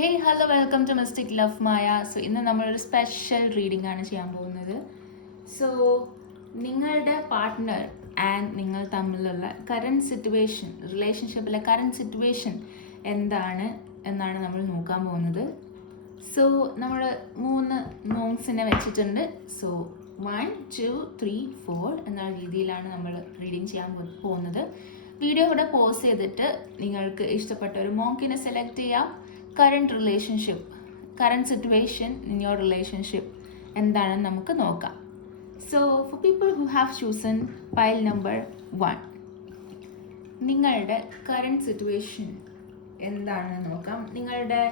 Hey hello welcome to mystic love Maya so ഇന്ന് നമ്മളൊരു special reading ആണ് ചെയ്യാൻ പോകുന്നത്. സോ നിങ്ങളുടെ പാർട്ട്ണർ ആൻഡ് നിങ്ങൾ തമ്മിലുള്ള കറണ്ട് സിറ്റുവേഷൻ റിലേഷൻഷിപ്പിലെ കറണ്ട് സിറ്റുവേഷൻ എന്താണ് എന്നാണ് നമ്മൾ നോക്കാൻ പോകുന്നത്. സോ നമ്മൾ മൂന്ന് മോങ്സിനെ വെച്ചിട്ടുണ്ട്. So one two three four എന്ന രീതിയിലാണ് നമ്മൾ റീഡിങ് ചെയ്യാൻ പോകുന്നത്. വീഡിയോ കൂടെ പോസ് ചെയ്തിട്ട് നിങ്ങൾക്ക് ഇഷ്ടപ്പെട്ട ഒരു മോങ്കിനെ സെലക്ട് ചെയ്യാം. Current relationship current situation in your relationship എന്താണെന്ന് നമുക്ക് നോക്കാം. So for people who have chosen pile number one നിങ്ങളുടെ കറണ്ട് സിറ്റുവേഷൻ എന്താണെന്ന് നോക്കാം. നിങ്ങളുടെ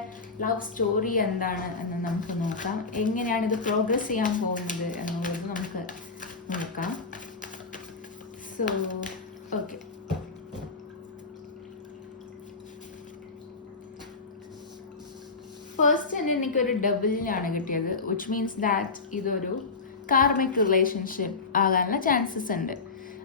ലവ് സ്റ്റോറി എന്താണ് എന്ന് നമുക്ക് നോക്കാം. എങ്ങനെയാണ് ഇത് പ്രോഗ്രസ് ചെയ്യാൻ പോകുന്നത് എന്നുള്ളത് നമുക്ക് നോക്കാം. സോ ഓക്കെ ഫസ്റ്റ് തന്നെ എനിക്കൊരു ഡബിളിനാണ് കിട്ടിയത് വിച്ച് മീൻസ് ദാറ്റ് ഇതൊരു കാർമിക് റിലേഷൻഷിപ്പ് ആകാനുള്ള ചാൻസസ് ഉണ്ട്.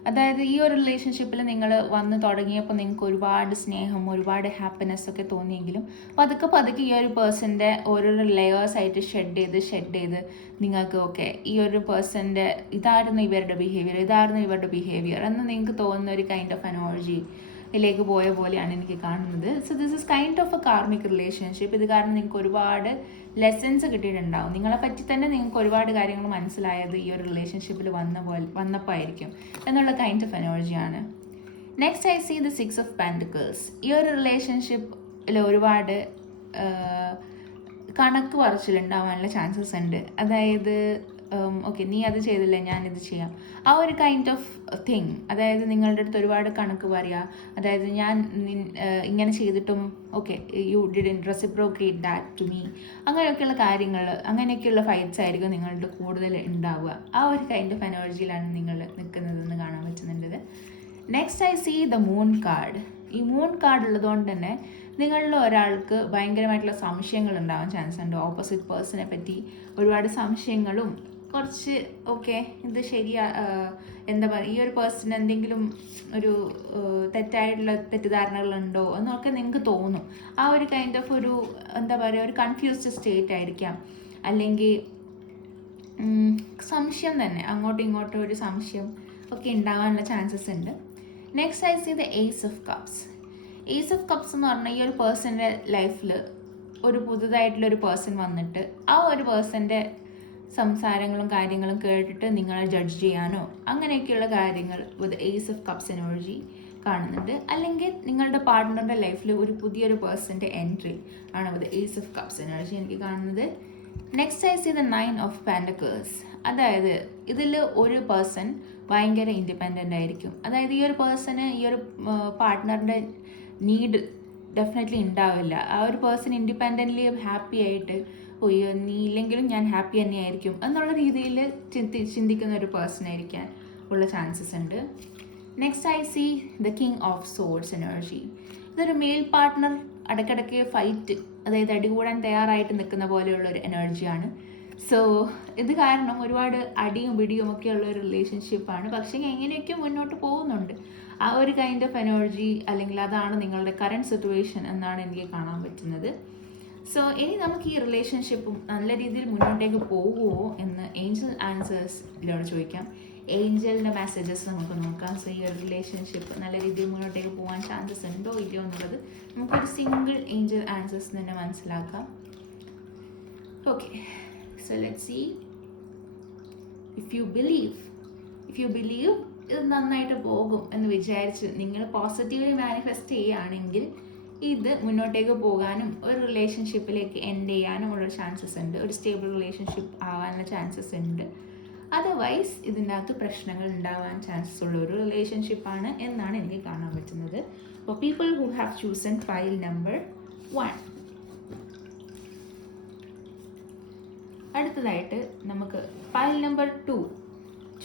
അതായത് ഈ ഒരു റിലേഷൻഷിപ്പിൽ നിങ്ങൾ വന്ന് തുടങ്ങിയപ്പോൾ നിങ്ങൾക്ക് ഒരുപാട് സ്നേഹം ഒരുപാട് ഹാപ്പിനെസ് ഒക്കെ തോന്നിയെങ്കിലും പതുക്കെ പതുക്കെ ഈ ഒരു പേഴ്സന്റെ ഓരോരോ ലെയേഴ്സ് ആയിട്ട് ഷെഡ് ചെയ്ത് ഷെഡ് ചെയ്ത് നിങ്ങൾക്ക് ഓക്കെ ഈ ഒരു പേഴ്സന്റെ ഇതായിരുന്നു ഇവരുടെ ബിഹേവിയർ ഇതായിരുന്നു ഇവരുടെ ബിഹേവിയർ എന്ന് നിങ്ങൾക്ക് തോന്നുന്ന ഒരു കൈൻഡ് ഓഫ് എനർജി ിലേക്ക് പോയ പോലെയാണ് എനിക്ക് കാണുന്നത്. So this is kind of a karmic relationship ഇത് കാരണം നിങ്ങൾക്ക് ഒരുപാട് ലെസൺസ് കിട്ടിയിട്ടുണ്ടാവും. നിങ്ങളെ പറ്റി തന്നെ നിങ്ങൾക്ക് ഒരുപാട് കാര്യങ്ങൾ മനസ്സിലായത് ഈ ഒരു റിലേഷൻഷിപ്പിൽ വന്ന പോലെ വന്നപ്പോൾ ആയിരിക്കും. എന്നുള്ള കൈൻഡ് ഓഫ് എനർജിയാണ് next I see the six of pentacles ഈ ഒരു റിലേഷൻഷിപ്പിൽ ഒരുപാട് കണക്ക് പറച്ചിലുണ്ടാവാനുള്ള ചാൻസസ് ഉണ്ട്. അതായത് ഓക്കെ നീ അത് ചെയ്തില്ലേ ഞാനിത് ചെയ്യാം. ആ ഒരു കൈൻഡ് ഓഫ് തിങ് അതായത് നിങ്ങളുടെ അടുത്ത് ഒരുപാട് കണക്ക് പറയുക അതായത് ഞാൻ ഇങ്ങനെ ചെയ്തിട്ടും okay you didn't reciprocate that to me അങ്ങനെയൊക്കെയുള്ള കാര്യങ്ങൾ അങ്ങനെയൊക്കെയുള്ള ഫൈറ്റ്സ് ആയിരിക്കും നിങ്ങളുടെ കൂടുതൽ ഉണ്ടാവുക. ആ ഒരു കൈൻഡ് ഓഫ് എനർജിയിലാണ് നിങ്ങൾ നിൽക്കുന്നതെന്ന് കാണാൻ പറ്റുന്നുണ്ട്. Next I see the moon card ഈ മൂൺ കാർഡ് ഉള്ളതുകൊണ്ട് തന്നെ നിങ്ങളിൽ ഒരാൾക്ക് ഭയങ്കരമായിട്ടുള്ള സംശയങ്ങൾ ഉണ്ടാവാൻ ചാൻസ് ഉണ്ട്. ഓപ്പോസിറ്റ് പേഴ്സണെ പറ്റി ഒരുപാട് സംശയങ്ങളും കുറച്ച് ഓക്കെ ഇത് ശരിയാ എന്താ പറയുക ഈ ഒരു പേഴ്സൺ എന്തെങ്കിലും ഒരു തെറ്റായിട്ടുള്ള തെറ്റിദ്ധാരണകളുണ്ടോ എന്നൊക്കെ നിങ്ങൾക്ക് തോന്നും. ആ ഒരു കൈൻഡ് ഓഫ് ഒരു എന്താ പറയുക ഒരു കൺഫ്യൂസ്ഡ് സ്റ്റേറ്റ് ആയിരിക്കാം. അല്ലെങ്കിൽ സംശയം തന്നെ. അങ്ങോട്ടും ഇങ്ങോട്ടും ഒരു സംശയം ഒക്കെ ഉണ്ടാകാനുള്ള ചാൻസസ് ഉണ്ട്. Next I see the ace of cups ace of cups എന്ന് പറഞ്ഞാൽ ഈ ഒരു പേഴ്സന്റെ ലൈഫിൽ ഒരു പുതുതായിട്ടുള്ള ഒരു പേഴ്സൺ വന്നിട്ട് ആ ഒരു പേഴ്സന്റെ സംസാരങ്ങളും കാര്യങ്ങളും കേട്ടിട്ട് നിങ്ങളെ ജഡ്ജ് ചെയ്യാനോ അങ്ങനെയൊക്കെയുള്ള കാര്യങ്ങൾ with ace of cups energy കാണുന്നുണ്ട്. അല്ലെങ്കിൽ നിങ്ങളുടെ പാർട്ട്ണറുടെ ലൈഫിൽ ഒരു പുതിയൊരു പേഴ്സന്റെ എൻട്രി ആണ് with ace of cups energy എനിക്ക് കാണുന്നത്. Next I the nine of pentacles അതായത് ഇതിൽ ഒരു പേഴ്സൺ ഭയങ്കര ഇൻഡിപെൻഡന്റ് ആയിരിക്കും. അതായത് ഈ ഒരു പേഴ്സണ് ഈ ഒരു പാർട്ട്ണറിന്റെ നീഡ് ഡെഫിനറ്റ്ലി ഉണ്ടാവില്ല. ആ ഒരു പേഴ്സൺ ഇൻഡിപെൻഡന്റ്ലി ഹാപ്പി ആയിട്ട് ഒയ്യോ നീ ഇല്ലെങ്കിലും ഞാൻ ഹാപ്പി തന്നെയായിരിക്കും എന്നുള്ള രീതിയിൽ ചിന്തി ചിന്തിക്കുന്ന ഒരു പേഴ്സൺ ആയിരിക്കാൻ ഉള്ള ചാൻസസ് ഉണ്ട്. Next I see the king of swords energy ഇതൊരു മെയിൽ പാർട്ട്ണർ ഇടയ്ക്കിടയ്ക്ക് ഫൈറ്റ് അതായത് അടികൂടാൻ തയ്യാറായിട്ട് നിൽക്കുന്ന പോലെയുള്ള ഒരു എനർജിയാണ് സോ ഇത് കാരണം ഒരുപാട് അടിയും പിടിയും ഉള്ള ഒരു റിലേഷൻഷിപ്പാണ് പക്ഷേ എങ്ങനെയൊക്കെ മുന്നോട്ട് പോകുന്നുണ്ട്. ആ ഒരു കൈൻഡ് ഓഫ് എനർജി അല്ലെങ്കിൽ അതാണ് നിങ്ങളുടെ കറണ്ട് സിറ്റുവേഷൻ എന്നാണ് എനിക്ക് കാണാൻ പറ്റുന്നത്. സോ ഇനി നമുക്ക് ഈ റിലേഷൻഷിപ്പും നല്ല രീതിയിൽ മുന്നോട്ടേക്ക് പോകുമോ എന്ന് ഏഞ്ചൽ ആൻസേഴ്സ് ഇതിലൂടെ ചോദിക്കാം. ഏഞ്ചലിന്റെ മെസ്സേജസ് നമുക്ക് നോക്കാം. സോ ഈ ഒരു റിലേഷൻഷിപ്പ് നല്ല രീതിയിൽ മുന്നോട്ടേക്ക് പോകാൻ ചാൻസസ് ഉണ്ടോ ഇല്ലയോ എന്നുള്ളത് നമുക്കൊരു സിംഗിൾ ഏഞ്ചൽ ആൻസേഴ്സ് തന്നെ മനസ്സിലാക്കാം. Okay so let see if you believe if you believe ഇത് നന്നായിട്ട് പോകും എന്ന് വിചാരിച്ച് നിങ്ങൾ പോസിറ്റീവ്ലി മാനിഫെസ്റ്റ് ചെയ്യുകയാണെങ്കിൽ ഇത് മുന്നോട്ടേക്ക് പോകാനും ഒരു റിലേഷൻഷിപ്പിലേക്ക് എൻഡ് ചെയ്യാനും ഉള്ള ചാൻസസ് ഉണ്ട്. ഒരു സ്റ്റേബിൾ റിലേഷൻഷിപ്പ് ആവാനുള്ള ചാൻസസ് ഉണ്ട്. അതർവൈസ് ഇതിന്റെ അകത്ത് പ്രശ്നങ്ങൾ ഉണ്ടാവാൻ ചാൻസസ് ഉള്ള ഒരു റിലേഷൻഷിപ്പാണ് എന്നാണ് എനിക്ക് കാണാൻ പറ്റുന്നത്. അപ്പോൾ people who have chosen pile number one അടുത്തതായിട്ട് നമുക്ക് ഫയൽ നമ്പർ ടു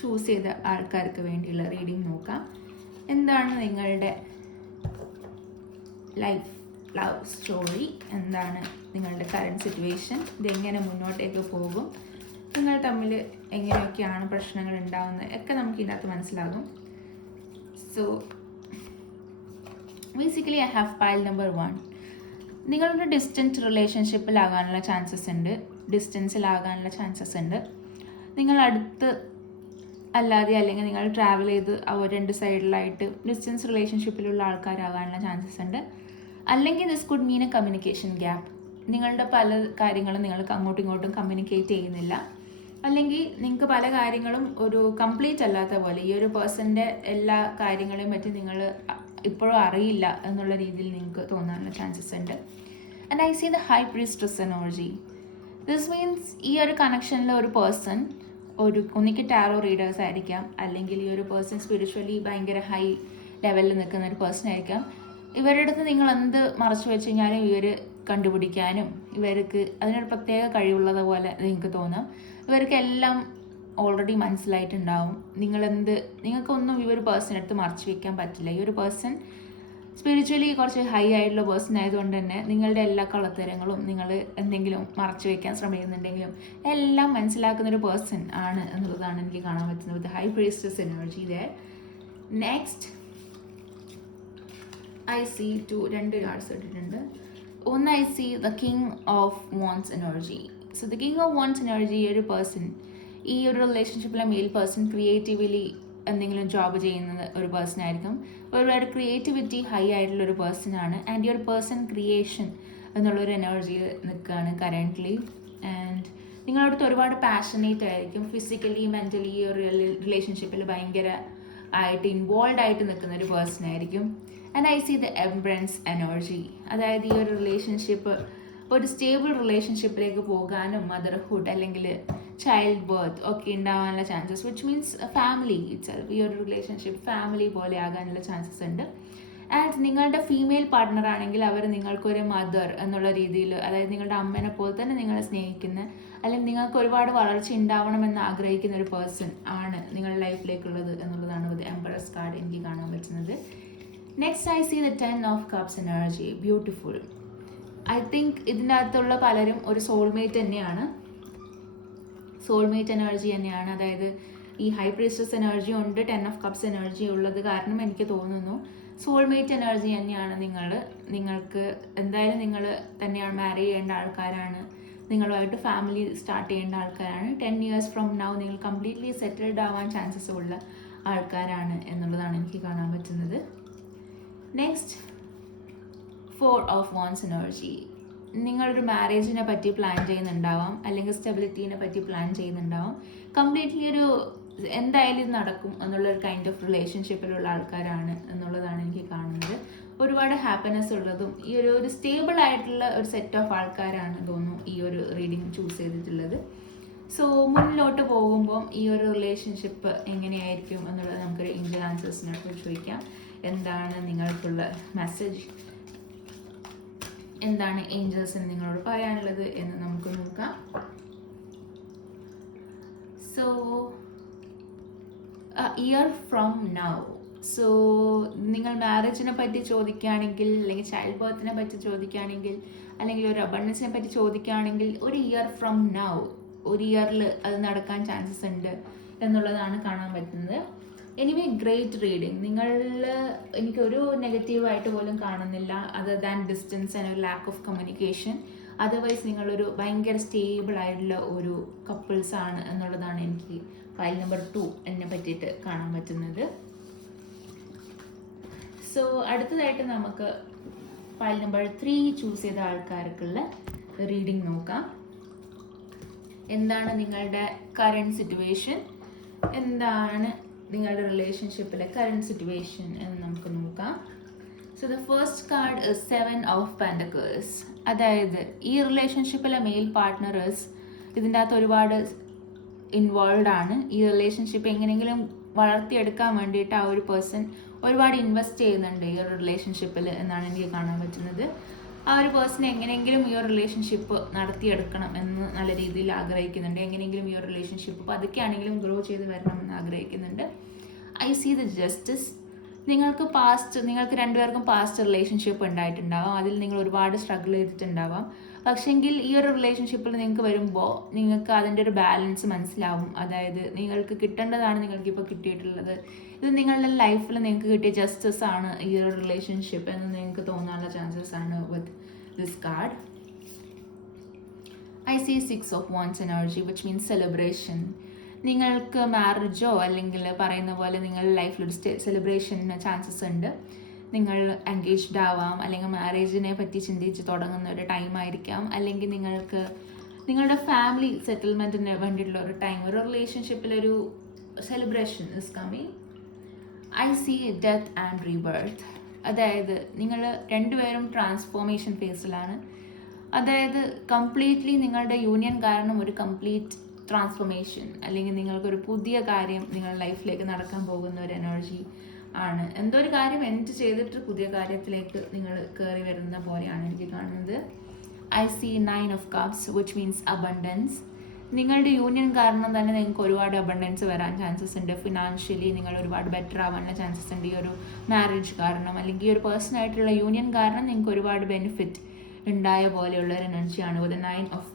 ചൂസ് ചെയ്ത ആൾക്കാർക്ക് വേണ്ടിയുള്ള റീഡിംഗ് നോക്കാം. എന്താണ് നിങ്ങളുടെ ലൈഫ് ലവ് സ്റ്റോറി എന്താണ് നിങ്ങളുടെ കറണ്ട് സിറ്റുവേഷൻ ഇതെങ്ങനെ മുന്നോട്ടേക്ക് പോകും നിങ്ങൾ തമ്മിൽ എങ്ങനെയൊക്കെയാണ് പ്രശ്നങ്ങൾ ഉണ്ടാകുന്നത് ഒക്കെ നമുക്ക് ഇതിനകത്ത് മനസ്സിലാകും. So basically I have pile number one നിങ്ങളുടെ ഡിസ്റ്റൻസ് റിലേഷൻഷിപ്പിലാകാനുള്ള ചാൻസസ് ഉണ്ട്. ഡിസ്റ്റൻസിലാകാനുള്ള ചാൻസസ് ഉണ്ട്. നിങ്ങൾ അടുത്ത് അല്ലാതെ അല്ലെങ്കിൽ നിങ്ങൾ ട്രാവൽ ചെയ്ത് രണ്ട് സൈഡിലായിട്ട് ഡിസ്റ്റൻസ് റിലേഷൻഷിപ്പിലുള്ള ആൾക്കാരാകാനുള്ള ചാൻസസ് ഉണ്ട്. അല്ലെങ്കിൽ this could mean a communication gap നിങ്ങളുടെ പല കാര്യങ്ങളും നിങ്ങൾക്ക് അങ്ങോട്ടും ഇങ്ങോട്ടും കമ്മ്യൂണിക്കേറ്റ് ചെയ്യുന്നില്ല. അല്ലെങ്കിൽ നിങ്ങൾക്ക് പല കാര്യങ്ങളും ഒരു കംപ്ലീറ്റ് അല്ലാത്ത പോലെ ഈ ഒരു പേഴ്സന്റെ എല്ലാ കാര്യങ്ങളെയും പറ്റി നിങ്ങൾ ഇപ്പോഴും അറിയില്ല എന്നുള്ള രീതിയിൽ നിങ്ങൾക്ക് തോന്നാനുള്ള ചാൻസസ് ഉണ്ട്. And I see the high priestess energy this means ഈ ഒരു കണക്ഷനിലെ ഒരു പേഴ്സൺ ഒരു ഒന്നിക്ക് ടാറോ റീഡേഴ്സ് ആയിരിക്കാം. അല്ലെങ്കിൽ ഈ ഒരു പേഴ്സൺ സ്പിരിച്വലി ഭയങ്കര ഹൈ ലെവലിൽ നിൽക്കുന്ന ഒരു പേഴ്സൺ ആയിരിക്കാം. ഇവരുടെ അടുത്ത് നിങ്ങൾ എന്ത് മറച്ചു വെച്ച് കഴിഞ്ഞാലും ഇവർ കണ്ടുപിടിക്കാനും ഇവർക്ക് അതിനൊരു പ്രത്യേക കഴിവുള്ളത് പോലെ നിങ്ങൾക്ക് തോന്നാം. ഇവർക്ക് എല്ലാം ഓൾറെഡി മനസ്സിലായിട്ടുണ്ടാവും. നിങ്ങളെന്ത് നിങ്ങൾക്കൊന്നും ഈ ഒരു പേഴ്സൺ എടുത്ത് മറച്ചു വെക്കാൻ പറ്റില്ല. ഈ ഒരു പേഴ്സൺ സ്പിരിച്വലി കുറച്ച് ഹൈ ആയിട്ടുള്ള പേഴ്സൺ ആയതുകൊണ്ട് തന്നെ നിങ്ങളുടെ എല്ലാ കളത്തരങ്ങളും നിങ്ങൾ എന്തെങ്കിലും മറച്ചു വെക്കാൻ ശ്രമിക്കുന്നുണ്ടെങ്കിലും എല്ലാം മനസ്സിലാക്കുന്ന ഒരു പേഴ്സൺ ആണ് എന്നുള്ളതാണ് എനിക്ക് കാണാൻ പറ്റുന്നത് with high priestess energy the next I see two രണ്ട് കാർഡ്സ് ഇട്ടിട്ടുണ്ട്. ഒന്ന് I see the king of wands energy so the king of wands energy ഒരു പേഴ്സൺ ഈ ഒരു റിലേഷൻഷിപ്പിലെ മെയിൽ പേഴ്സൺ ക്രിയേറ്റീവ്ലി എന്തെങ്കിലും ജോബ് ചെയ്യുന്ന ഒരു പേഴ്സൺ ആയിരിക്കും. ഒരുപാട് ക്രിയേറ്റിവിറ്റി ഹൈ ആയിട്ടുള്ള ഒരു പേഴ്സൺ ആണ്. ആൻഡ് യുവർ പേഴ്സൺ ക്രിയേഷൻ എന്നുള്ളൊരു എനർജി നിൽക്കുകയാണ് കറന്റ്ലി ആൻഡ് നിങ്ങളടുത്ത് ഒരുപാട് പാഷനേറ്റ് ആയിരിക്കും. ഫിസിക്കലി മെന്റലി ഒരു റിലേഷൻഷിപ്പിൽ ഭയങ്കര ആയിട്ട് ഇൻവോൾവ് ആയിട്ട് നിൽക്കുന്ന ഒരു പേഴ്സൺ ആയിരിക്കും. And I see the empress energy അതായത് ഈ ഒരു റിലേഷൻഷിപ്പ് ഒരു സ്റ്റേബിൾ റിലേഷൻഷിപ്പിലേക്ക് പോകാനും മദർഹുഡ് അല്ലെങ്കിൽ ചൈൽഡ് ബർത്ത് ഒക്കെ ഉണ്ടാവാനുള്ള chances which means family it's ഈ ഒരു റിലേഷൻഷിപ്പ് ഫാമിലി പോലെ ആകാനുള്ള ചാൻസസ് ഉണ്ട്. ആൻഡ് നിങ്ങളുടെ ഫീമെയിൽ പാർട്ട്ണർ ആണെങ്കിൽ അവർ നിങ്ങൾക്കൊരു മദർ എന്നുള്ള രീതിയിൽ അതായത് നിങ്ങളുടെ അമ്മേനെ പോലെ തന്നെ നിങ്ങളെ സ്നേഹിക്കുന്ന അല്ലെങ്കിൽ നിങ്ങൾക്ക് ഒരുപാട് വളർച്ച ഉണ്ടാവണമെന്ന് ആഗ്രഹിക്കുന്ന ഒരു പേഴ്സൺ ആണ് നിങ്ങളുടെ ലൈഫിലേക്കുള്ളത് എന്നുള്ളതാണ് ഒരു എംബറസ് കാർഡ് എനിക്ക് കാണാൻ പറ്റുന്നത്. Next I see the ten of cups energy beautiful I think ഇതിന്റെ അകത്തുള്ള പലരും ഒരു സോൾമേറ്റ് തന്നെയാണ്. സോൾമേറ്റ് എനർജി തന്നെയാണ്. അതായത് ഈ ഹൈ പ്രീസ്റ്റസ് എനർജി ഉണ്ട് ടെൻ ഓഫ് കപ്സ് എനർജി ഉള്ളത് കാരണം എനിക്ക് തോന്നുന്നു. സോൾമേറ്റ് എനർജി തന്നെയാണ് നിങ്ങൾ നിങ്ങൾക്ക് എന്തായാലും നിങ്ങൾ തന്നെയാണ് മാരി ചെയ്യേണ്ട ആൾക്കാരാണ്. നിങ്ങളുമായിട്ട് ഫാമിലി സ്റ്റാർട്ട് ചെയ്യേണ്ട ആൾക്കാരാണ്. ടെൻ ഇയേഴ്സ് ഫ്രം നൗ നിങ്ങൾ കംപ്ലീറ്റ്ലി സെറ്റിൽഡ് ആവാൻ ചാൻസസ് ഉള്ള ആൾക്കാരാണ് എന്നുള്ളതാണ് എനിക്ക് കാണാൻ പറ്റുന്നത്. Next four of wands energy നിങ്ങളൊരു മാരേജിനെ പറ്റി പ്ലാൻ ചെയ്യുന്നുണ്ടാവാം അല്ലെങ്കിൽ സ്റ്റെബിലിറ്റീനെ പറ്റി പ്ലാൻ ചെയ്യുന്നുണ്ടാവാം. കംപ്ലീറ്റ്ലി ഒരു എന്തായാലും ഇത് നടക്കും എന്നുള്ള ഒരു കൈൻഡ് ഓഫ് റിലേഷൻഷിപ്പിലുള്ള ആൾക്കാരാണ് എന്നുള്ളതാണ് എനിക്ക് കാണുന്നത്. ഒരുപാട് ഹാപ്പിനെസ് ഉള്ളതും ഈ ഒരു ഒരു സ്റ്റേബിൾ ആയിട്ടുള്ള ഒരു സെറ്റ് ഓഫ് ആൾക്കാരാണ് തോന്നുന്നു ഈ ഒരു റീഡിങ് ചൂസ് ചെയ്തിട്ടുള്ളത്. സോ മുന്നിലോട്ട് പോകുമ്പോൾ ഈ ഒരു റിലേഷൻഷിപ്പ് എങ്ങനെയായിരിക്കും എന്നുള്ളത് നമുക്കൊരു ഇന്ത്യൻ ആൻസേഴ്സിനെ കുറിച്ച് ചോദിക്കാം. എന്താണ് നിങ്ങൾക്കുള്ള മെസ്സേജ് എന്താണ് ഏഞ്ചൽസിന് നിങ്ങളോട് പറയാനുള്ളത് എന്ന് നമുക്ക് നോക്കാം. So year from now so നിങ്ങൾ മാരേജിനെ പറ്റി ചോദിക്കുകയാണെങ്കിൽ അല്ലെങ്കിൽ ചൈൽഡ് ബർത്തിനെ പറ്റി ചോദിക്കുകയാണെങ്കിൽ അല്ലെങ്കിൽ ഒരു അബണ്ടൻസിനെ പറ്റി ചോദിക്കുകയാണെങ്കിൽ ഒരു ഇയർ ഫ്രം നൗ ഒരു ഇയറിൽ അത് നടക്കാൻ ചാൻസസ് ഉണ്ട് എന്നുള്ളതാണ് കാണാൻ പറ്റുന്നത്. എനിവേ ഗ്രേറ്റ് റീഡിങ് നിങ്ങൾ എനിക്കൊരു നെഗറ്റീവായിട്ട് പോലും കാണുന്നില്ല അതർ ദാൻ ഡിസ്റ്റൻസ് ആൻഡ് ഒരു ലാക്ക് ഓഫ് കമ്മ്യൂണിക്കേഷൻ അതർവൈസ് നിങ്ങളൊരു ഭയങ്കര സ്റ്റേബിൾ ആയിട്ടുള്ള ഒരു കപ്പിൾസ് ആണ് എന്നുള്ളതാണ് എനിക്ക് ഫയൽ നമ്പർ ടു എന്നെ പറ്റിയിട്ട് കാണാൻ പറ്റുന്നത്. സോ അടുത്തതായിട്ട് നമുക്ക് ഫയൽ നമ്പർ ത്രീ ചൂസ് ചെയ്ത ആൾക്കാർക്കുള്ള റീഡിങ് നോക്കാം. എന്താണ് നിങ്ങളുടെ കറണ്ട് സിറ്റുവേഷൻ എന്താണ് നിങ്ങളുടെ റിലേഷൻഷിപ്പിലെ കറണ്ട് സിറ്റുവേഷൻ എന്ന് നമുക്ക് നോക്കാം. So the first card is seven of pentacles അതായത് ഈ റിലേഷൻഷിപ്പിലെ മെയിൽ പാർട്ട്ണേഴ്സ് ഇതിന്റെ അകത്ത് ഒരുപാട് ഇൻവോൾവ് ആണ്. ഈ റിലേഷൻഷിപ്പ് എങ്ങനെയെങ്കിലും വളർത്തിയെടുക്കാൻ വേണ്ടിയിട്ട് ആ ഒരു പേഴ്സൺ ഒരുപാട് ഇൻവെസ്റ്റ് ചെയ്യുന്നുണ്ട് ഈ ഒരു റിലേഷൻഷിപ്പിൽ എന്നാണ് എനിക്ക് കാണാൻ പറ്റുന്നത്. ആ ഒരു പേഴ്സൺ എങ്ങനെയെങ്കിലും ഈ ഒരു റിലേഷൻഷിപ്പ് നടത്തിയെടുക്കണം എന്ന് നല്ല രീതിയിൽ ആഗ്രഹിക്കുന്നുണ്ട്. എങ്ങനെയെങ്കിലും ഈ ഒരു റിലേഷൻഷിപ്പ് പതുക്കെയാണെങ്കിലും ഗ്രോ ചെയ്ത് വരണം എന്ന് ആഗ്രഹിക്കുന്നുണ്ട്. ഐ സി ദ ജസ്റ്റിസ് നിങ്ങൾക്ക് പാസ്റ്റ് നിങ്ങൾക്ക് രണ്ടുപേർക്കും പാസ്റ്റ് റിലേഷൻഷിപ്പ് ഉണ്ടായിട്ടുണ്ടാവാം. അതിൽ നിങ്ങൾ ഒരുപാട് സ്ട്രഗിൾ ചെയ്തിട്ടുണ്ടാവാം. പക്ഷെങ്കിൽ ഈ ഒരു റിലേഷൻഷിപ്പിൽ നിങ്ങൾക്ക് വരുമ്പോൾ നിങ്ങൾക്ക് അതിന്റെ ഒരു ബാലൻസ് മനസ്സിലാവും. അതായത് നിങ്ങൾക്ക് കിട്ടേണ്ടതാണ് നിങ്ങൾക്ക് ഇപ്പോൾ കിട്ടിയിട്ടുള്ളത്. ഇത് നിങ്ങളുടെ ലൈഫിൽ നിങ്ങൾക്ക് കിട്ടിയ ജസ്റ്റിസ് ആണ് ഈ ഒരു റിലേഷൻഷിപ്പ് എന്ന് നിങ്ങൾക്ക് തോന്നാനുള്ള ചാൻസസ് ആണ് with this card. I see six of wands energy, which means celebration. നിങ്ങൾക്ക് മാരേജോ അല്ലെങ്കിൽ പറയുന്ന പോലെ നിങ്ങളുടെ ലൈഫിൽ ഒരു സെലിബ്രേഷന് ചാൻസസ് ഉണ്ട് നിങ്ങൾ എൻഗേജ്ഡ് ആവാം അല്ലെങ്കിൽ മാരേജിനെ പറ്റി ചിന്തിച്ച് തുടങ്ങുന്ന ഒരു ടൈം ആയിരിക്കാം അല്ലെങ്കിൽ നിങ്ങൾക്ക് നിങ്ങളുടെ ഫാമിലി സെറ്റിൽമെന്റിന് വേണ്ടിയിട്ടുള്ള ഒരു ടൈം ഒരു റിലേഷൻഷിപ്പിലൊരു celebration is coming I see death and rebirth അതായത് നിങ്ങൾ രണ്ടുപേരും ട്രാൻസ്ഫോർമേഷൻ ഫേസിലാണ് അതായത് കംപ്ലീറ്റ്ലി നിങ്ങളുടെ യൂണിയൻ കാരണം ഒരു കംപ്ലീറ്റ് ട്രാൻസ്ഫോർമേഷൻ അല്ലെങ്കിൽ നിങ്ങൾക്കൊരു പുതിയ കാര്യം നിങ്ങളുടെ ലൈഫിലേക്ക് നടക്കാൻ പോകുന്ന ഒരു എനർജി ആണ്. എന്തോ ഒരു കാര്യം എൻഡ് ചെയ്തിട്ട് പുതിയ കാര്യത്തിലേക്ക് നിങ്ങൾ കയറി വരുന്ന പോലെയാണ് എനിക്ക് കാണുന്നത്. I see nine of cups which means abundance നിങ്ങളുടെ യൂണിയൻ കാരണം തന്നെ നിങ്ങൾക്ക് ഒരുപാട് അബണ്ടൻസ് വരാൻ ചാൻസസ് ഉണ്ട്. ഫിനാൻഷ്യലി നിങ്ങൾ ഒരുപാട് ബെറ്റർ ആവാനുള്ള ചാൻസസ് ഉണ്ട്. ഈ ഒരു മാരേജ് കാരണം അല്ലെങ്കിൽ ഈ ഒരു പേഴ്സൺ ആയിട്ടുള്ള യൂണിയൻ കാരണം നിങ്ങൾക്ക് ഒരുപാട് ബെനിഫിറ്റ് ഉണ്ടായ പോലെയുള്ള ഒരു എനർജിയാണ് with nine of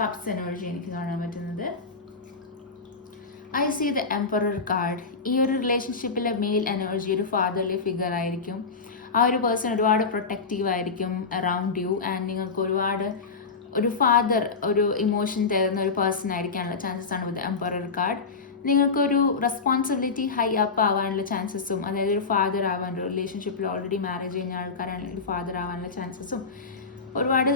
cups energy എനിക്ക് കാണാൻ പറ്റുന്നത്. I see the emperor card ഈ ഒരു റിലേഷൻഷിപ്പിലെ മെയിൽ എനർജി ഒരു ഫാദർലി ഫിഗർ ആയിരിക്കും. ആ ഒരു പേഴ്സൺ ഒരുപാട് പ്രൊട്ടക്റ്റീവ് ആയിരിക്കും അറൗണ്ട് യു ആൻഡ് നിങ്ങൾക്ക് ഒരുപാട് ഒരു ഫാദർ ഒരു ഇമോഷൻ തരുന്ന ഒരു പേഴ്സൺ ആയിരിക്കാനുള്ള ചാൻസസ് ആണ് വിത്ത് എംപറർ കാർഡ് നിങ്ങൾക്കൊരു റെസ്പോൺസിബിലിറ്റി ഹൈ അപ്പ് ആവാനുള്ള ചാൻസസും അതായത് ഒരു ഫാദർ ആവാൻ ഒരു റിലേഷൻഷിപ്പിൽ ഓൾറെഡി മാരേജ് കഴിഞ്ഞ ആൾക്കാരാണെങ്കിൽ ഒരു ഫാദർ ആവാനുള്ള ചാൻസസും ഒരുപാട്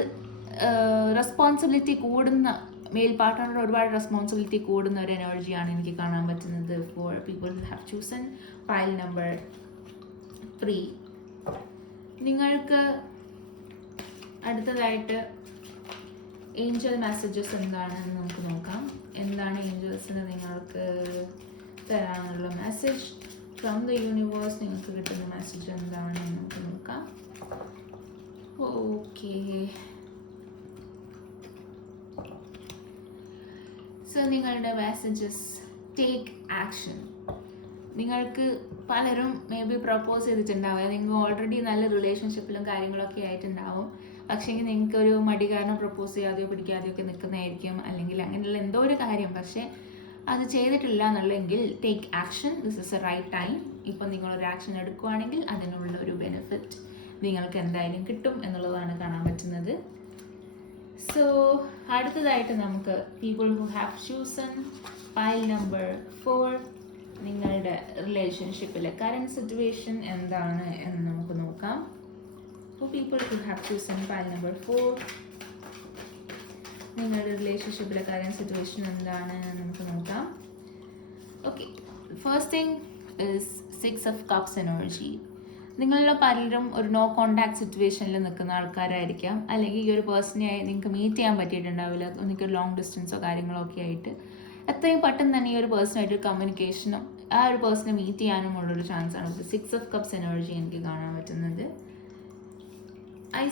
റെസ്പോൺസിബിലിറ്റി കൂടുന്ന മെയിൽ പാർട്ട്ണറുടെ ഒരുപാട് റെസ്പോൺസിബിലിറ്റി കൂടുന്ന ഒരു എനർജിയാണ് എനിക്ക് കാണാൻ പറ്റുന്നത് for people have chosen pile number three നിങ്ങൾക്ക് അടുത്തതായിട്ട് ഏഞ്ചൽ മെസ്സേജസ് എന്താണെന്ന് നമുക്ക് നോക്കാം. എന്താണ് ഏഞ്ചൽസിന് നിങ്ങൾക്ക് തരാനുള്ള മെസ്സേജ് ഫ്രം ദ യൂണിവേഴ്സ് നിങ്ങൾക്ക് കിട്ടുന്ന മെസ്സേജ് എന്താണെന്ന് നമുക്ക് നോക്കാം. ഓക്കേ സോ നിങ്ങളുടെ മെസ്സേജസ് ടേക്ക് ആക്ഷൻ നിങ്ങൾക്ക് പലരും മേ ബി പ്രപ്പോസ് ചെയ്തിട്ടുണ്ടാവുക നിങ്ങൾ ഓൾറെഡി നല്ല റിലേഷൻഷിപ്പിലും കാര്യങ്ങളൊക്കെ ആയിട്ടുണ്ടാവും. പക്ഷേങ്കിൽ നിങ്ങൾക്ക് ഒരു മടി കാരണം പ്രപ്പോസ് ചെയ്യാതെയോ പിടിക്കാതെയോ ഒക്കെ നിൽക്കുന്നതായിരിക്കും. അല്ലെങ്കിൽ അങ്ങനെയുള്ള എന്തോ ഒരു കാര്യം. പക്ഷേ അത് ചെയ്തിട്ടില്ല എന്നുള്ളെങ്കിൽ take action this is a right time ഇപ്പം നിങ്ങളൊരു ആക്ഷൻ എടുക്കുകയാണെങ്കിൽ അതിനുള്ള ഒരു ബെനിഫിറ്റ് നിങ്ങൾക്ക് എന്തായാലും കിട്ടും എന്നുള്ളതാണ് കാണാൻ പറ്റുന്നത്. സോ അടുത്തതായിട്ട് നമുക്ക് people who have chosen pile number four നിങ്ങളുടെ റിലേഷൻഷിപ്പിലെ കറണ്ട് സിറ്റുവേഷൻ എന്താണ് എന്ന് നമുക്ക് നോക്കാം. For people to have chosen pile number four നിങ്ങളുടെ റിലേഷൻഷിപ്പിലെ കാര്യം സിറ്റുവേഷൻ എന്താണ് നമുക്ക് നോക്കാം. Okay first thing is six of cups energy നിങ്ങളുടെ പലരും ഒരു നോ കോണ്ടാക്ട് സിറ്റുവേഷനിൽ നിൽക്കുന്ന ആൾക്കാരായിരിക്കാം. അല്ലെങ്കിൽ ഈ ഒരു പേഴ്സണെ നിങ്ങൾക്ക് മീറ്റ് ചെയ്യാൻ പറ്റിയിട്ടുണ്ടാവില്ല. നിങ്ങൾക്ക് ലോങ് ഡിസ്റ്റൻസോ കാര്യങ്ങളോ ഒക്കെ ആയിട്ട്. എത്രയും പെട്ടെന്ന് തന്നെ ഈ ഒരു പേഴ്സണായിട്ട് കമ്മ്യൂണിക്കേഷനും ആ ഒരു പേഴ്സണെ മീറ്റ് ചെയ്യാനും ഉള്ളൊരു ചാൻസ് ആണ്. സിക്സ് ഓഫ് കപ്സ് എനർജി എനിക്ക് കാണാൻ പറ്റുന്നത്. ഐ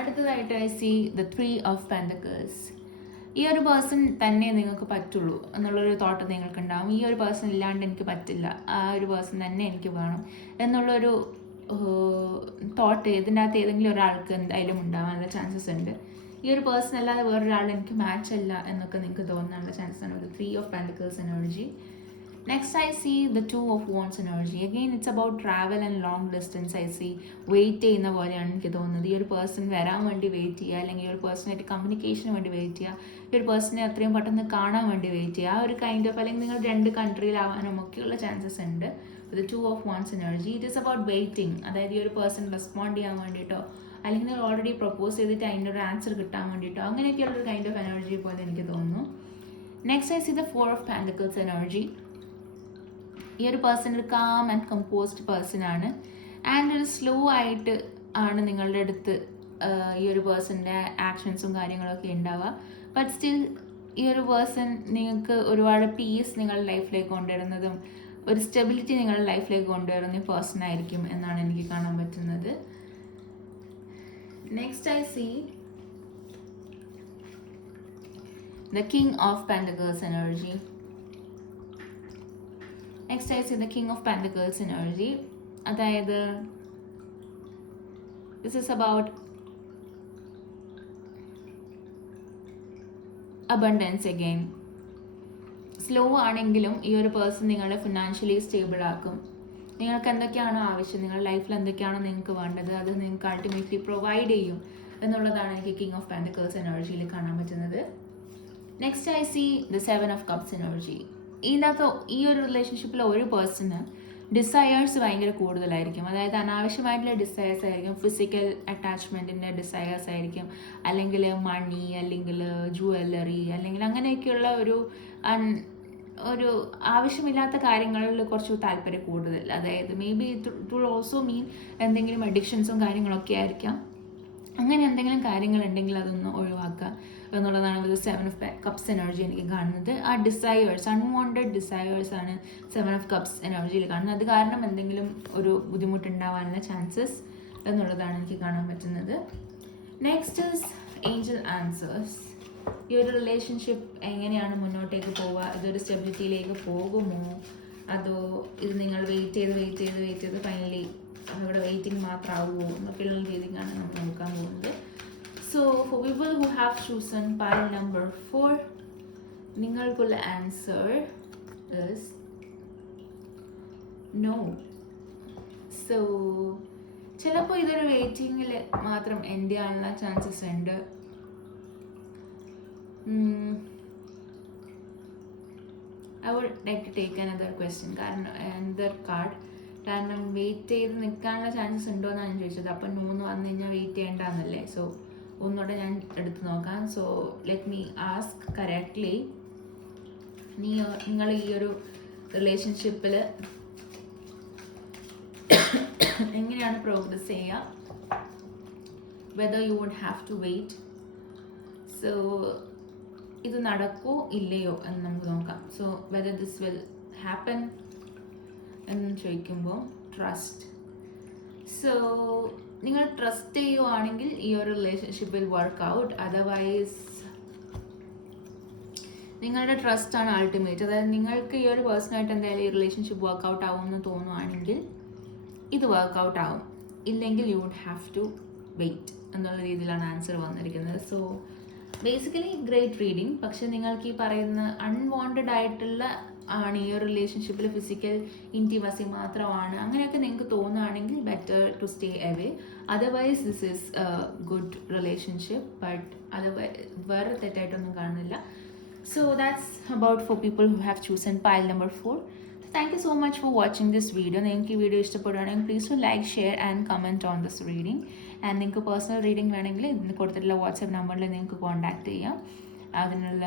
അടുത്തതായിട്ട് I see the three of pentacles ഈ ഒരു പേഴ്സൺ തന്നെ നിങ്ങൾക്ക് പറ്റുള്ളൂ എന്നുള്ളൊരു തോട്ട് നിങ്ങൾക്ക് ഉണ്ടാവും ഈ ഒരു പേഴ്സൺ ഇല്ലാണ്ട് എനിക്ക് പറ്റില്ല. ആ ഒരു പേഴ്സൺ തന്നെ എനിക്ക് വേണം എന്നുള്ളൊരു തോട്ട് ഇതിനകത്ത് ഏതെങ്കിലും ഒരാൾക്ക് എന്തായാലും ഉണ്ടാവാനുള്ള ചാൻസസ് ഉണ്ട്. ഈ ഒരു പേഴ്സൺ അല്ലാതെ വേറൊരാൾ എനിക്ക് മാച്ച് അല്ല എന്നൊക്കെ നിങ്ങൾക്ക് തോന്നാനുള്ള ചാൻസസ് ആണ്. ഒരു three of pentacles energy next I see the two of wands energy Again, it's about travel and long distance I see. Wait ചെയ്യുന്ന പോലെയാണ് എനിക്ക് തോന്നുന്നത്. ഈ ഒരു പേഴ്സൺ വരാൻ വേണ്ടി വെയിറ്റ് ചെയ്യുക അല്ലെങ്കിൽ ഈ ഒരു പേഴ്സണായിട്ട് കമ്മ്യൂണിക്കേഷന് വേണ്ടി വെയിറ്റ് ചെയ്യുക ഈ ഒരു പേഴ്സണെ അത്രയും പെട്ടെന്ന് കാണാൻ വേണ്ടി വെയിറ്റ് ചെയ്യുക. ആ ഒരു കൈൻഡ് ഓഫ് അല്ലെങ്കിൽ നിങ്ങൾ രണ്ട് കൺട്രിയിലാവാനും ഒക്കെയുള്ള ചാൻസസ് ഉണ്ട് ഇത് two of wands energy it is about waiting അതായത് ഈ ഒരു പേഴ്സൺ റെസ്പോണ്ട് ചെയ്യാൻ വേണ്ടിയിട്ടോ അല്ലെങ്കിൽ നിങ്ങൾ ഓൾറെഡി പ്രപ്പോസ് ചെയ്തിട്ട് അതിന്റെ ഒരു ആൻസർ കിട്ടാൻ വേണ്ടിയിട്ടോ അങ്ങനെയൊക്കെയുള്ള ഒരു കൈൻഡ് ഓഫ് എനർജി പോലെ എനിക്ക് തോന്നുന്നു. Next I see the four of pentacles energy ഈ ഒരു പേഴ്സൺ ഒരു കാം ആൻഡ് കമ്പോസ്ഡ് പേഴ്സൺ ആണ്. ആൻഡ് ഒരു സ്ലോ ആയിട്ട് ആണ് നിങ്ങളുടെ അടുത്ത് ഈ ഒരു പേഴ്സന്റെ ആക്ഷൻസും കാര്യങ്ങളൊക്കെ ഉണ്ടാവുക. ബട്ട് സ്റ്റിൽ ഈ ഒരു പേഴ്സൺ നിങ്ങൾക്ക് ഒരുപാട് പീസ് നിങ്ങളുടെ ലൈഫിലേക്ക് കൊണ്ടുവരുന്നതും ഒരു സ്റ്റെബിലിറ്റി നിങ്ങളുടെ ലൈഫിലേക്ക് കൊണ്ടുവരുന്ന പേഴ്സൺ ആയിരിക്കും എന്നാണ് എനിക്ക് കാണാൻ പറ്റുന്നത്. Next I see the king of pentacles energy next I see the king of pentacles energy അതായത് this is about abundance again slow ആണെങ്കിലും ഈ ഒരു പേഴ്സൺ നിങ്ങളെ ഫിനാൻഷ്യലി സ്റ്റേബിൾ ആക്കും. നിങ്ങൾക്ക് എന്തൊക്കെയാണോ ആവശ്യം നിങ്ങളുടെ ലൈഫിൽ എന്തൊക്കെയാണോ നിങ്ങൾക്ക് വേണ്ടത് അത് നിങ്ങൾക്ക് അൾട്ടിമേറ്റ്ലി പ്രൊവൈഡ് ചെയ്യും എന്നുള്ളതാണ് എനിക്ക് കിങ് ഓഫ് പാൻഡിക്കേഴ്സ് എനർജിയിൽ കാണാൻ പറ്റുന്നത്. Next I see the seven of cups energy ഇതിനകത്ത് ഈ ഒരു റിലേഷൻഷിപ്പിൽ ഒരു പേഴ്സണ് ഡിസയേഴ്സ് ഭയങ്കര കൂടുതലായിരിക്കും. അതായത് അനാവശ്യമായിട്ടുള്ള ഡിസയേഴ്സ് ആയിരിക്കും. ഫിസിക്കൽ അറ്റാച്ച്മെന്റിന്റെ ഡിസയേഴ്സ് ആയിരിക്കും. അല്ലെങ്കിൽ മണി അല്ലെങ്കിൽ ജുവല്ലറി അല്ലെങ്കിൽ അങ്ങനെയൊക്കെയുള്ള ഒരു ഒരു ആവശ്യമില്ലാത്ത കാര്യങ്ങളിൽ കുറച്ച് താല്പര്യം കൂടുതൽ. അതായത് maybe to also mean എന്തെങ്കിലും അഡിക്ഷൻസും കാര്യങ്ങളൊക്കെ ആയിരിക്കാം. അങ്ങനെ എന്തെങ്കിലും കാര്യങ്ങളുണ്ടെങ്കിൽ അതൊന്ന് ഒഴിവാക്കുക. എന്നുള്ളതാണ് ഒരു സെവൻ ഓഫ് കപ്സ് എനർജി എനിക്ക് കാണുന്നത്. ആ ഡിസൈവേഴ്സ് അൺവാണ്ടഡ് ഡിസൈവേഴ്സ് ആണ് സെവൻ ഓഫ് കപ്സ് എനർജിയിൽ കാണുന്നത്. അത് കാരണം എന്തെങ്കിലും ഒരു ബുദ്ധിമുട്ടുണ്ടാവാനുള്ള ചാൻസസ് എന്നുള്ളതാണ് എനിക്ക് കാണാൻ പറ്റുന്നത്. നെക്സ്റ്റ് ഇസ് ഏഞ്ചൽ ആൻസേഴ്സ് ഈ ഒരു റിലേഷൻഷിപ്പ് എങ്ങനെയാണ് മുന്നോട്ടേക്ക് പോവുക? ഇതൊരു സ്റ്റെബിലിറ്റിയിലേക്ക് പോകുമോ? അതോ ഇത് നിങ്ങൾ വെയിറ്റ് ചെയ്ത് വെയിറ്റ് ചെയ്ത് വെയിറ്റ് ചെയ്ത് ഫൈനലി അവിടെ വെയിറ്റിംഗ് മാത്രമാവുമോ എന്നൊക്കെയുള്ള രീതിക്കാണ് നമുക്ക് നോക്കാൻ പോകുന്നത്. So for people who have chosen pile number four നിങ്ങൾക്കുള്ള ആൻസർ ഇസ് നോ സോ ചിലപ്പോൾ ഇതൊരു വെയിറ്റിങ്ങിൽ മാത്രം എൻഡ് ചെയ്യാനുള്ള ചാൻസസ് ഉണ്ട്. I would like to take another question കാരണം അനദർ കാർഡ് കാരണം വെയിറ്റ് ചെയ്ത് നിൽക്കാനുള്ള ചാൻസസ് ഉണ്ടോ എന്നാണ് ചോദിച്ചത്. അപ്പം മൂന്ന് വന്നു കഴിഞ്ഞാൽ വെയിറ്റ് ചെയ്യേണ്ടെന്നല്ലേ സോ ഒന്നുകൂടെ ഞാൻ എടുത്തു നോക്കാം. So let me ask correctly നീ നിങ്ങൾ ഈ ഒരു റിലേഷൻഷിപ്പിൽ എങ്ങനെയാണ് പ്രോഗ്രസ് ചെയ്യുക? Whether you would have to wait so ഇത് നടക്കോ ഇല്ലയോ എന്ന് നമുക്ക് നോക്കാം. So whether this will happen എന്ന് ചോദിക്കുമ്പോൾ ട്രസ്റ്റ് സോ നിങ്ങൾ ട്രസ്റ്റ് ചെയ്യുവാണെങ്കിൽ ഈ ഒരു relationship will work out otherwise നിങ്ങളുടെ ട്രസ്റ്റാണ് അൾട്ടിമേറ്റ് അതായത് നിങ്ങൾക്ക് ഈ ഒരു പേഴ്സണായിട്ട് എന്തായാലും ഈ റിലേഷൻഷിപ്പ് വർക്ക് ഔട്ട് ആവും എന്ന് തോന്നുവാണെങ്കിൽ ഇത് വർക്ക് ഔട്ട് ആവും. ഇല്ലെങ്കിൽ you would have to wait എന്നുള്ള രീതിയിലാണ് ആൻസർ വന്നിരിക്കുന്നത്. സോ ബേസിക്കലി ഗ്രേറ്റ് റീഡിങ് പക്ഷെ നിങ്ങൾക്ക് ഈ പറയുന്ന അൺവാണ്ടഡ് ആയിട്ടുള്ള ആണ് ഈ ഒരു റിലേഷൻഷിപ്പിൽ ഫിസിക്കൽ ഇന്റിമസി മാത്രമാണ്. അങ്ങനെയൊക്കെ നിങ്ങൾക്ക് തോന്നുകയാണെങ്കിൽ better to stay away otherwise this is good relationship but otherwise വേറെ തെറ്റായിട്ടൊന്നും കാണുന്നില്ല. So that's about for people who have chosen pile number four thank you so much for watching this video നിങ്ങൾക്ക് ഈ video ഇഷ്ടപ്പെടുകയാണെങ്കിൽ please to like share and comment on this reading and നിങ്ങൾക്ക് personal reading വേണമെങ്കിൽ ഇതിന് കൊടുത്തിട്ടുള്ള WhatsApp നമ്പറിൽ നിങ്ങൾക്ക് contact ചെയ്യാം. അതിനുള്ള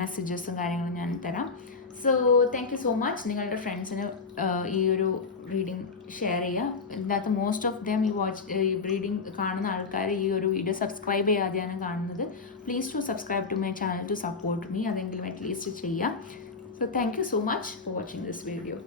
മെസ്സേജസും കാര്യങ്ങളും ഞാൻ തരാം. So thank you so much നിങ്ങളുടെ ഫ്രണ്ട്സിന് ഈ ഒരു റീഡിങ് ഷെയർ ചെയ്യുക. ഇതിനകത്ത് മോസ്റ്റ് ഓഫ് ദം ഈ വാച്ച് ഈ റീഡിങ് കാണുന്ന ആൾക്കാർ ഈ ഒരു വീഡിയോ സബ്സ്ക്രൈബ് ചെയ്യാതെയാണ് കാണുന്നത്. Please to subscribe to my channel to support me അതെങ്കിലും അറ്റ്ലീസ്റ്റ് ചെയ്യുക so thank you so much for watching this video.